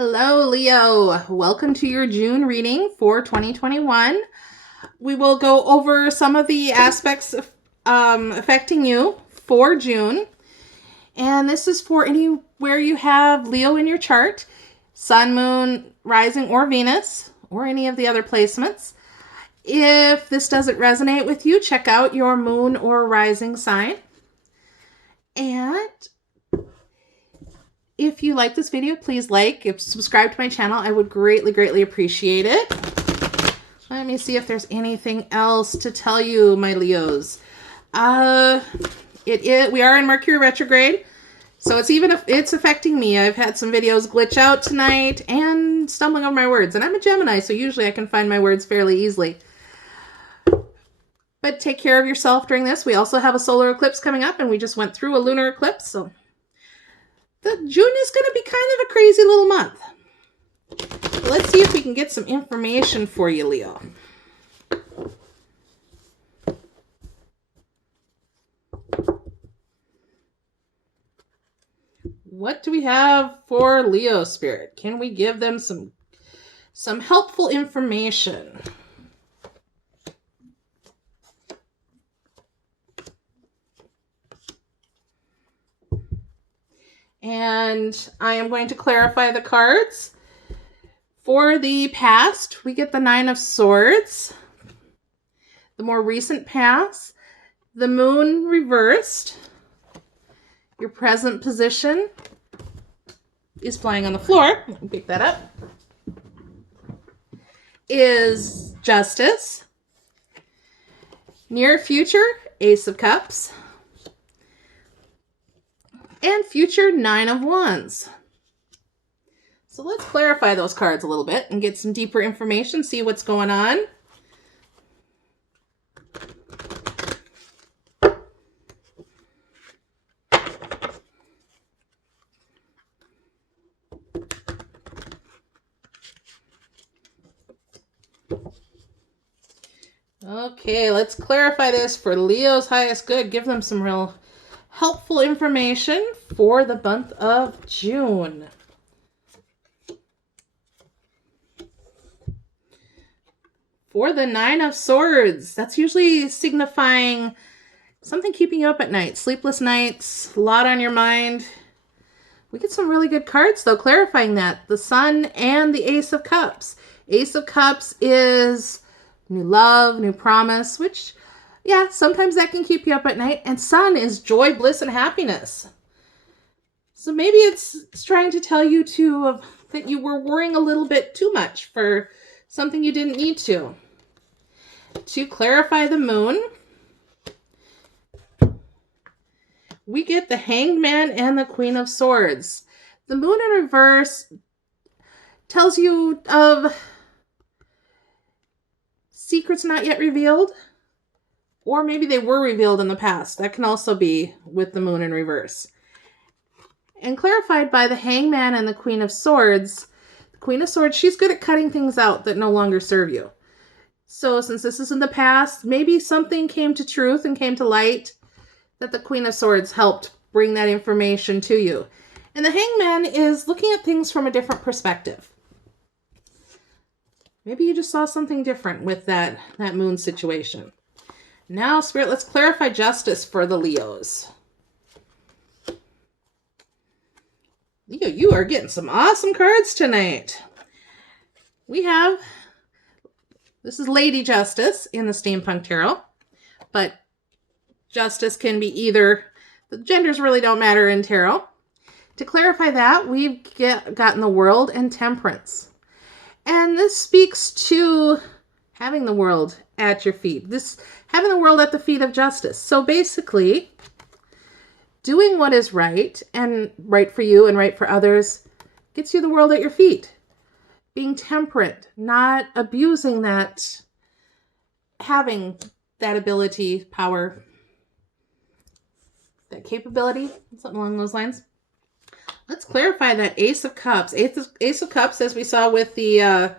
Hello, Leo. Welcome to your June reading for 2021. We will go over some of the aspects affecting you for June. And this is for anywhere you have Leo in your chart, Sun, Moon, Rising, or Venus, or any of the other placements. If this doesn't resonate with you, check out your Moon or Rising sign. And if you like this video, please subscribe to my channel. I would greatly appreciate it. Let me see if there's anything else to tell you, my Leos. We are in Mercury retrograde, so it's affecting me. I've had some videos glitch out tonight and stumbling over my words. And I'm a Gemini, so usually I can find my words fairly easily. But take care of yourself during this. We also have a solar eclipse coming up, and we just went through a lunar eclipse, so June is going to be kind of a crazy little month. Let's see if we can get some information for you, Leo. What do we have for Leo Spirit? Can we give them some helpful information? And I am going to clarify the cards. For the past, we get the Nine of Swords. The more recent past, the Moon reversed. Your present position is flying on the floor. Let me pick that up. Is Justice. Near future, Ace of Cups. And future, Nine of Wands. So let's clarify those cards a little bit and get some deeper information, see what's going on. Okay, let's clarify this for Leo's highest good. Give them some real helpful information for the month of June. For the Nine of Swords, that's usually signifying something keeping you up at night. Sleepless nights, a lot on your mind. We get some really good cards, though, clarifying that. The Sun and the Ace of Cups. Ace of Cups is new love, new promise, which, yeah, sometimes that can keep you up at night. And Sun is joy, bliss, and happiness. So maybe it's trying to tell you that you were worrying a little bit too much for something you didn't need to. To clarify the Moon, we get the Hanged Man and the Queen of Swords. The Moon in reverse tells you of secrets not yet revealed, or maybe they were revealed in the past. That can also be with the Moon in reverse. And clarified by the Hangman and the Queen of Swords. The Queen of Swords, she's good at cutting things out that no longer serve you. So since this is in the past, maybe something came to truth and came to light that the Queen of Swords helped bring that information to you. And the Hangman is looking at things from a different perspective. Maybe you just saw something different with that Moon situation. Now, Spirit, let's clarify Justice for the Leos. Leo, you are getting some awesome cards tonight. This is Lady Justice in the Steampunk Tarot, but Justice can be either. The genders really don't matter in tarot. To clarify that, we've gotten the World and Temperance. And this speaks to having the world at your feet. Having the world at the feet of Justice. So basically, doing what is right, and right for you and right for others, gets you the world at your feet. Being temperate, not abusing that, having that ability, power, that capability, something along those lines. Let's clarify that Ace of Cups. Ace of Cups, as we saw with the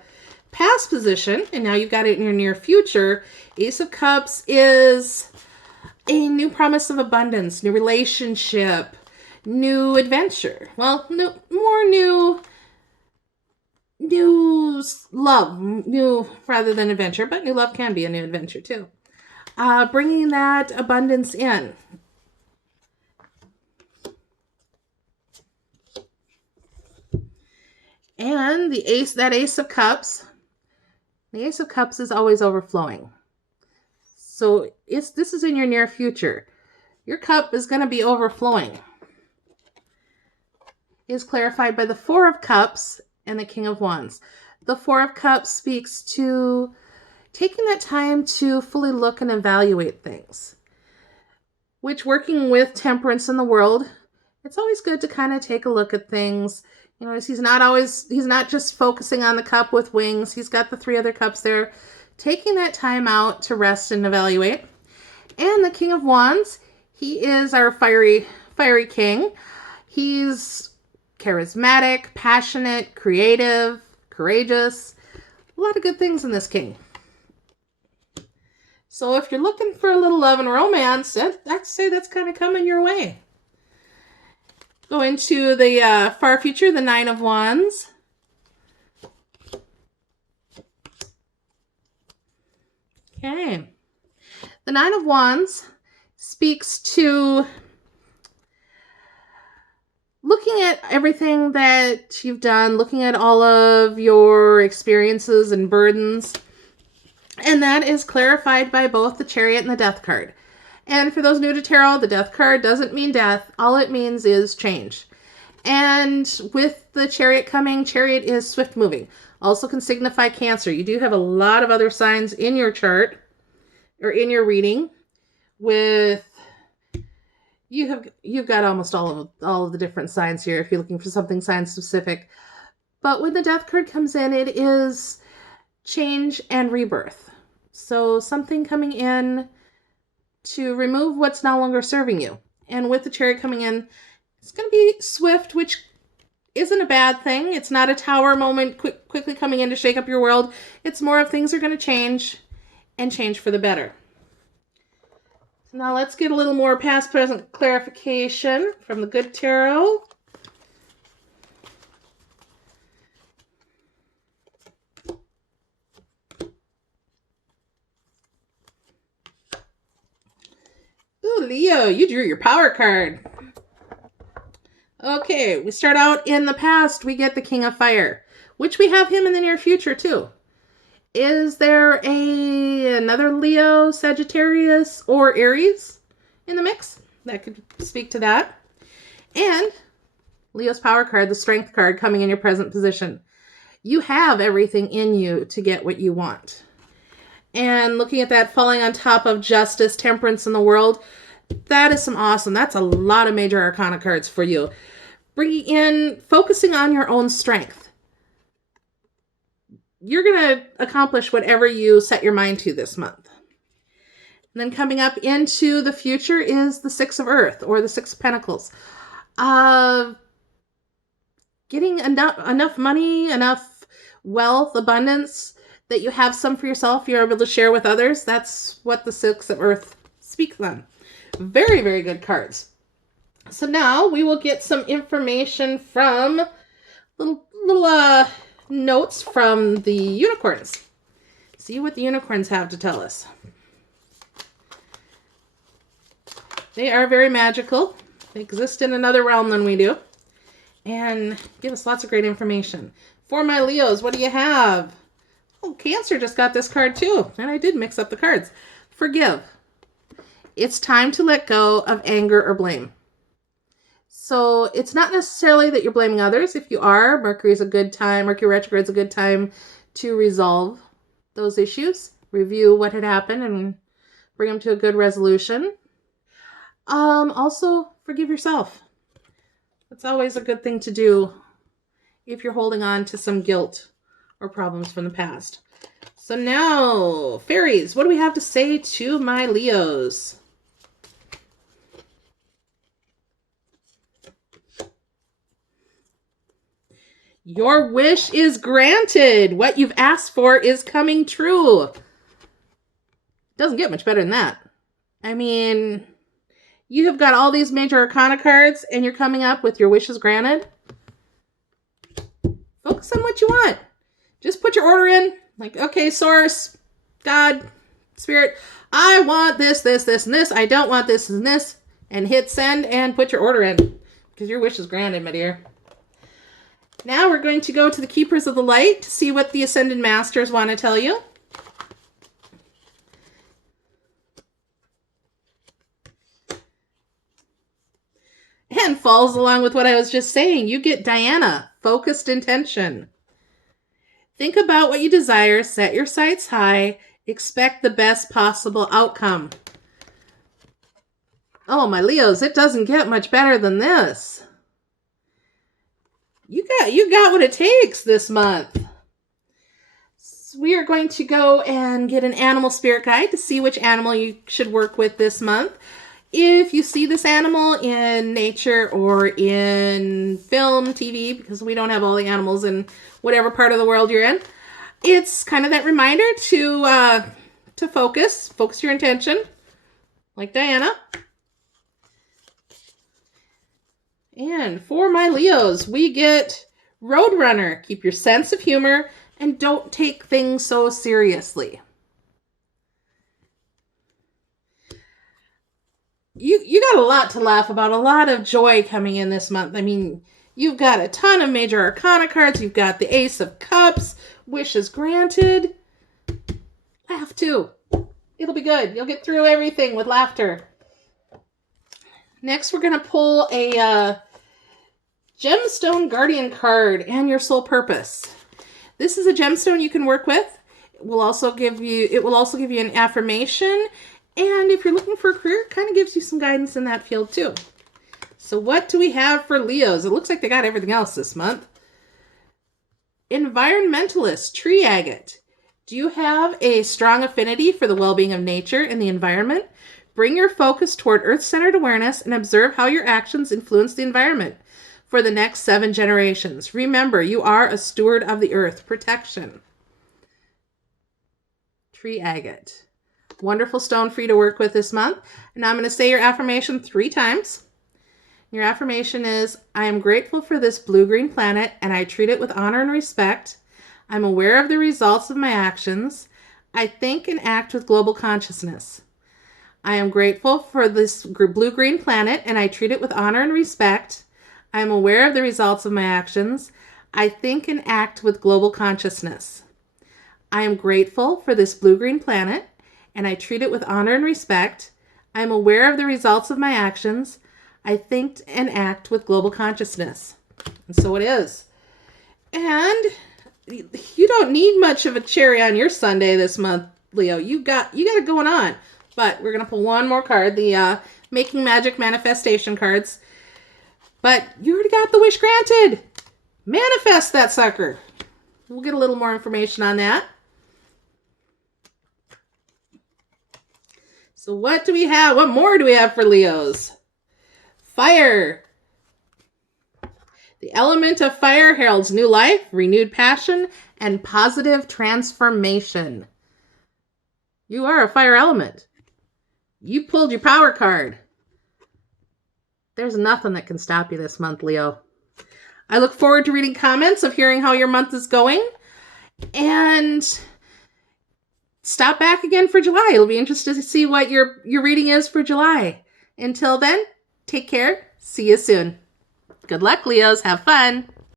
past position, and now you've got it in your near future. Ace of Cups is a new promise of abundance, new relationship, new adventure. Well, more new new love, new rather than adventure, but new love can be a new adventure too. Bringing that abundance in. And the ace, that Ace of Cups, the Ace of Cups is always overflowing. So this is in your near future. Your cup is going to be overflowing. It is clarified by the Four of Cups and the King of Wands. The Four of Cups speaks to taking that time to fully look and evaluate things. Which, working with temperance in the world, it's always good to kind of take a look at things. You know, he's not just focusing on the cup with wings. He's got the 3 other cups there. Taking that time out to rest and evaluate. And the King of Wands, he is our fiery king. He's charismatic, passionate, creative, courageous. A lot of good things in this king. So if you're looking for a little love and romance, I'd say that's kind of coming your way. Go into the far future, the 9 of Wands. Okay. The 9 of Wands speaks to looking at everything that you've done, looking at all of your experiences and burdens. And that is clarified by both the Chariot and the Death card. And for those new to tarot, the Death card doesn't mean death. All it means is change. And with the Chariot coming, Chariot is swift moving. Also can signify Cancer. You do have a lot of other signs in your chart or in your reading with you've got almost all of the different signs here if you're looking for something sign specific. But when the Death card comes in, it is change and rebirth. So something coming in to remove what's no longer serving you. And with the Chariot coming in, it's going to be swift, which isn't a bad thing. It's not a tower moment quickly coming in to shake up your world. It's more of things are going to change and change for the better. So now let's get a little more past present clarification from the good tarot. Ooh, Leo, you drew your power card. Okay, we start out in the past. We get the King of Fire, which we have him in the near future too. Is there another Leo, Sagittarius, or Aries in the mix? That could speak to that. And Leo's power card, the Strength card, coming in your present position. You have everything in you to get what you want. And looking at that, falling on top of Justice, Temperance in the world, that is some awesome. That's a lot of major arcana cards for you. Bringing in, focusing on your own strength. You're going to accomplish whatever you set your mind to this month. And then coming up into the future is the 6 of Earth, or the 6 of Pentacles. Getting enough money, enough wealth, abundance, that you have some for yourself, you're able to share with others. That's what the 6 of Earth speaks on. Very, very good cards. So now we will get some information from little notes from the unicorns. See what the unicorns have to tell us. They are very magical. They exist in another realm than we do. And give us lots of great information. For my Leos, what do you have? Oh, Cancer just got this card too. And I did mix up the cards. Forgive. It's time to let go of anger or blame. So it's not necessarily that you're blaming others. If you are, Mercury retrograde is a good time to resolve those issues, review what had happened, and bring them to a good resolution. Also, forgive yourself. That's always a good thing to do if you're holding on to some guilt or problems from the past. So now, fairies, what do we have to say to my Leos? Your wish is granted. What you've asked for is coming true. Doesn't get much better than that. I mean, you have got all these major arcana cards and you're coming up with your wishes granted. Focus on what you want. Just put your order in. Like, okay, source, God, spirit, I want this, this, this, and this. I don't want this and this. And hit send and put your order in. Because your wish is granted, my dear. Now we're going to go to the Keepers of the Light to see what the Ascended Masters want to tell you. And falls along with what I was just saying. You get Diana, focused intention. Think about what you desire, set your sights high, expect the best possible outcome. Oh, my Leos, it doesn't get much better than this. You got what it takes this month. So we are going to go and get an animal spirit guide to see which animal you should work with this month. If you see this animal in nature or in film, TV, because we don't have all the animals in whatever part of the world you're in, it's kind of that reminder to focus your intention, like Diana. And for my Leos, we get Roadrunner. Keep your sense of humor and don't take things so seriously. You got a lot to laugh about, a lot of joy coming in this month. I mean, you've got a ton of major arcana cards. You've got the Ace of Cups, wishes granted. Laugh too. It'll be good. You'll get through everything with laughter. Next, we're going to pull a Gemstone Guardian card and your soul purpose. This is a gemstone you can work with. It will also give you an affirmation. And if you're looking for a career, it kind of gives you some guidance in that field too. So what do we have for Leos? It looks like they got everything else this month. Environmentalist, tree agate. Do you have a strong affinity for the well-being of nature and the environment? Bring your focus toward earth-centered awareness and observe how your actions influence the environment for the next 7 generations. Remember, you are a steward of the earth. Protection. Tree agate. Wonderful stone for you to work with this month. And now I'm going to say your affirmation 3 times. Your affirmation is, I am grateful for this blue-green planet and I treat it with honor and respect. I'm aware of the results of my actions. I think and act with global consciousness. I am grateful for this blue-green planet and I treat it with honor and respect. I am aware of the results of my actions. I think and act with global consciousness. I am grateful for this blue-green planet and I treat it with honor and respect. I am aware of the results of my actions. I think and act with global consciousness. And so it is. And you don't need much of a cherry on your sundae this month, Leo. You got it going on. But we're going to pull one more card, the Making Magic Manifestation cards. But you already got the wish granted. Manifest that sucker. We'll get a little more information on that. So what do we have? What more do we have for Leos? Fire. The element of fire heralds new life, renewed passion, and positive transformation. You are a fire element. You pulled your power card. There's nothing that can stop you this month, Leo. I look forward to reading comments of hearing how your month is going. And stop back again for July. It'll be interesting to see what your reading is for July. Until then, take care. See you soon. Good luck, Leos. Have fun.